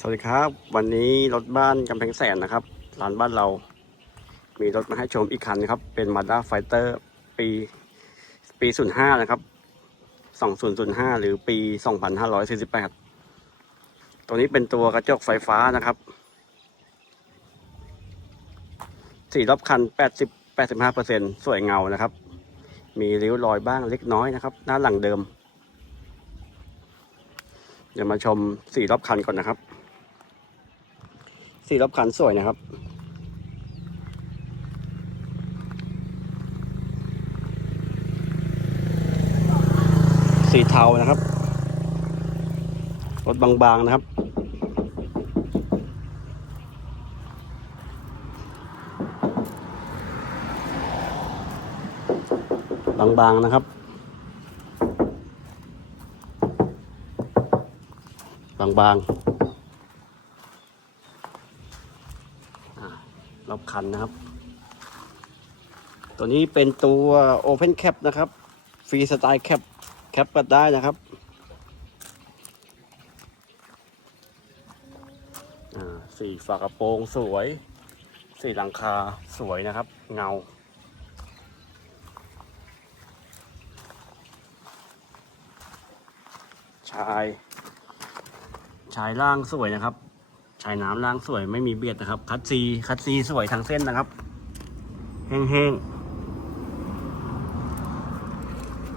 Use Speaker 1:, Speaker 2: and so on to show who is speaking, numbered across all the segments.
Speaker 1: สวัสดีครับ วันนี้รถบ้านกำแพงแสนนะครับร้านบ้านเรา มีรถมาให้ชมอีกคันนะครับ เป็น Mazda Fighter ปีปี05นะครับ2005 หรือปี 2548 ตัวนี้เป็นตัวกระจกไฟฟ้านะครับสีรอบคัน 80 85%สวยเงานะครับ มีริ้วรอยบ้างเล็กน้อยนะครับ หน้าหลังเดิมเดี๋ยวมาชมสีรอบคันก่อนนะครับ สีรอบคันสวยนะครับ สีเทานะครับ รถบางๆนะครับบางๆนะครับ บางๆอ่ารอบ คันนะครับ ตัวนี้เป็นตัว Open Cap นะครับ ฟรีสไตล์แคปแคปก็ได้นะครับสีฝากระโปรงสวย สีหลังคาสวยนะครับ เงาชาย ชายล่างสวยนะครับ ชายน้ำล่างสวยไม่มีเบียดนะครับ คัดซีคัดซีสวยทั้งเส้นนะครับแห้งๆ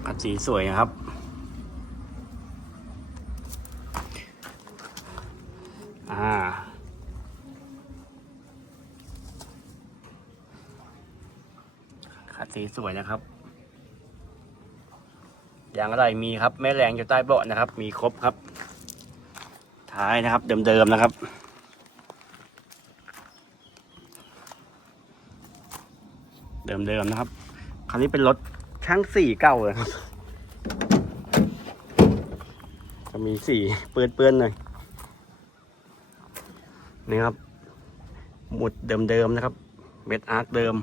Speaker 1: คัดสีสวยนะครับ อ่าคัดสีสวยนะครับอย่างไรมีครับ แม่แรงอยู่ใต้เบาะนะครับ มีครบครับ ท้ายนะครับ เดิมๆนะครับ เดิมๆนะครับ คันนี้เป็นรถช่างสี่เก่าเลยครับ จะมีสีเปื้อนๆหน่อย นี่ครับ หมุดเดิมๆนะครับ เม็ดอาร์คเดิม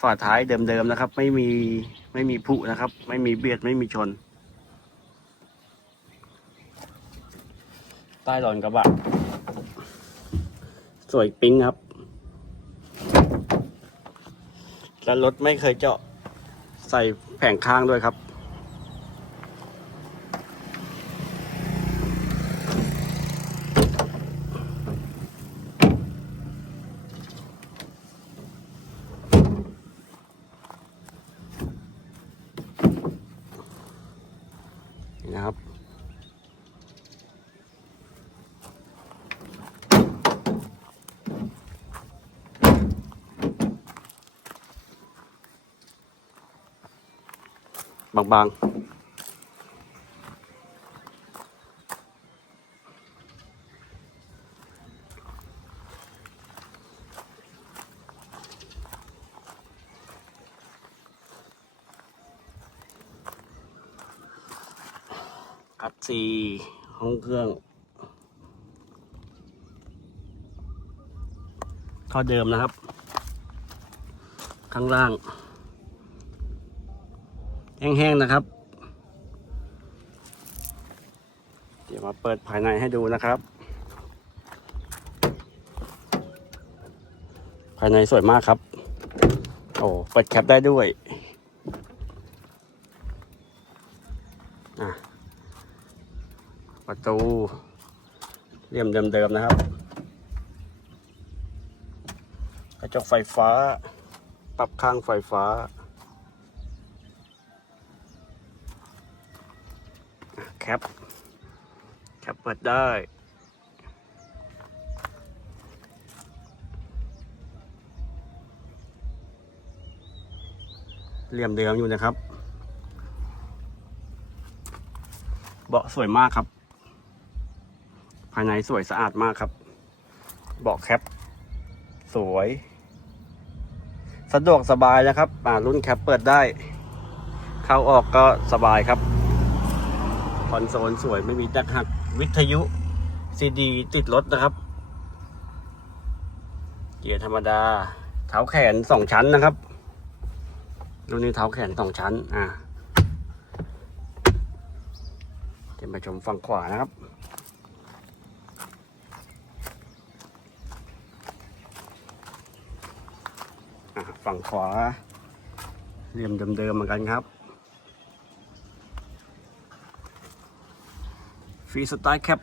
Speaker 1: ฝาท้ายเดิมๆนะครับ ไม่มีไม่มีผุนะครับ ไม่มีเบียดไม่มีชน ใต้รอนกระบะ สวยปิ๊งครับ และรถไม่เคยเจาะใส่แผงข้างด้วยครับ บางๆคัดซีห้องเครื่องท่อเดิมนะครับ ข้างล่าง แห้งๆนะครับ เดี๋ยวมาเปิดภายในให้ดูนะครับ ภายในสวยมากครับ โอ้เปิดแคปได้ด้วยประตูเลี่ยมเดิมๆนะครับ กระจกไฟฟ้า ปรับข้างไฟฟ้า แคปแคปเปิดได้เหลี่ยมเดิมอยู่นะครับ เบาะสวยมากครับ ภายในสวยสะอาดมากครับ เบาะแคป สวย สะดวกสบายนะครับรุ่นแคปเปิดได้ เข้าออกก็สบายครับ อนโซลสวยไม่มีแตกหักวิทยุซีดีติดรถนะครับ เกียร์ธรรมดา เท้าแขนสองชั้นนะครับรุ่นนี้เท้าแขนสองชั้น อะเดี๋ยวมาชมฝั่งขวานะครับฝั่งขวาเรียมเดิมๆเหมือนกันครับ รีสไตล์แคป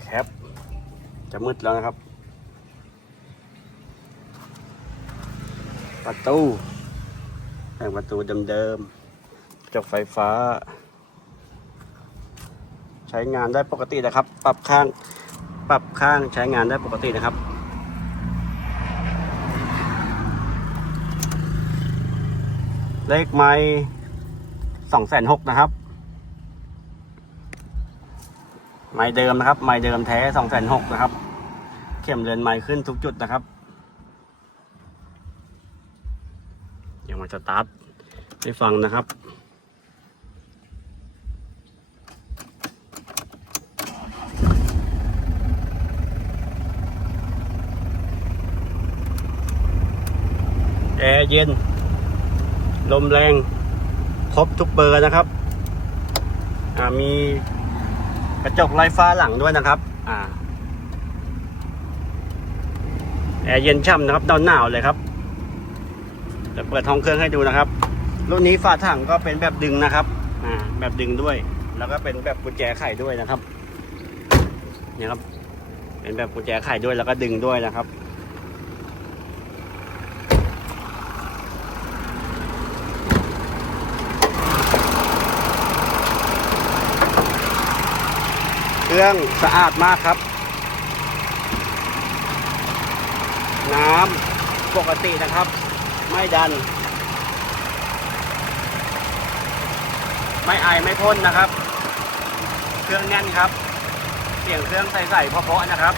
Speaker 1: แคปจะมืดแล้วนะครับ ประตูแผงประตูเดิมๆจกไฟฟ้า ใช้งานได้ปกตินะครับ ปรับข้างปรับข้างใช้งานได้ปกตินะครับเลขไม้ สองแสนหกนะครับ ไม้เดิมนะครับ ไม้เดิมแท้สองแสนหกนะครับ เข็มเรือนไม้ขึ้นทุกจุดนะครับยังมาสตาร์ทให้ฟังนะครับแอร์เย็น ลมแรง ครบทุกเบอร์นะครับอ่ามีกระจกไร้ฟ้าหลังด้วยนะครับอ่าแอร์เย็นช่ำนะครับดอนหนาวเลยครับจะเปิดท้องเครื่องให้ดูนะครับ รุ่นนี้ฝาถังก็เป็นแบบดึงนะครับอ่าแบบดึงด้วย แล้วก็เป็นแบบกุญแจไขด้วยนะครับเนี่ยครับ เป็นแบบกุญแจไขด้วยแล้วก็ดึงด้วยนะครับ เครื่องสะอาดมากครับ น้ำปกตินะครับ ไม่ดัน ไม่ไอไม่พ่นนะครับ เครื่องแน่นครับ เสียงเครื่องใสๆเพราะๆนะครับ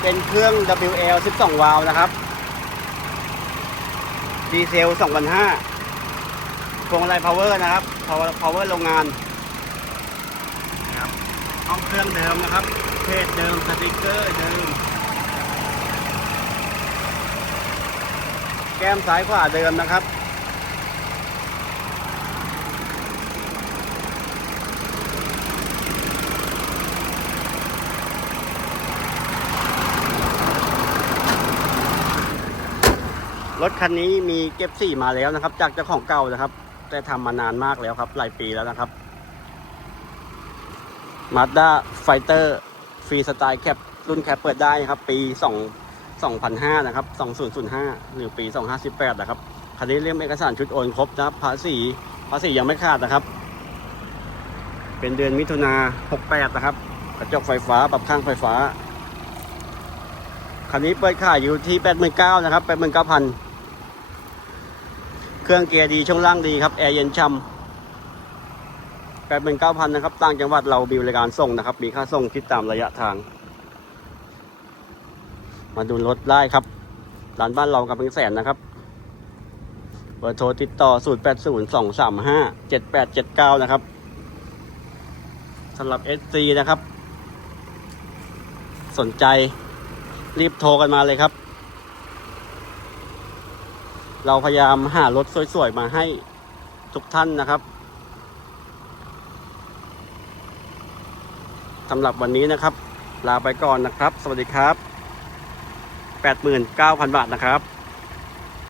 Speaker 1: เป็นเครื่อง WL 12 วาล์วนะครับ ดีเซล 2,500 พวงมาลัย power นะครับ power power โรงงานนะครับห้องเครื่องเดิมนะครับเพจเดิมสติกเกอร์เดิม แก้มซ้ายขวาเดิมนะครับรถคันนี้มีเก็บสีมาแล้วนะครับ จากเจ้าของเก่านะครับ แต่ทำมานานมากแล้วครับ หลายปีแล้วนะครับ Mazda Fighter ฟรีสไตล์แคปรุ่นแคปเปิดได้ครับ ปี 2 2005 นะครับ 2005 หรือปี 258นะครับ คันนี้เรียมเอกสารชุดโอนครบนะครับภาษีภาษียังไม่ขาดนะครับ เป็นเดือนมิถุนา68 นะครับ กระจกไฟฟ้าปรับข้างไฟฟ้า คันนี้เปิดขายอยู่ที่ 89,000 นะครับ 89,000 เครื่องเกียร์ดีช่วงล่างดีครับแอร์เย็นช่ำแปดหมื่นเก้าพันนะครับต่างจังหวัดเราบิวรายการส่งนะครับ มีค่าส่งคิดตามระยะทาง มาดูรถได้ครับร้านบ้านเรากับเป็นแสนนะครับเบอร์โทรติดต่อ 0 8 0 2 3 5 7 8 7 9 นะครับสำหรับ SC นะครับ สนใจรีบโทรกันมาเลยครับ เราพยายามหารถสวยๆมาให้ทุกท่านนะครับสำหรับวันนี้นะครับ ลาไปก่อนนะครับ สวัสดีครับ 89,000 บาทนะครับ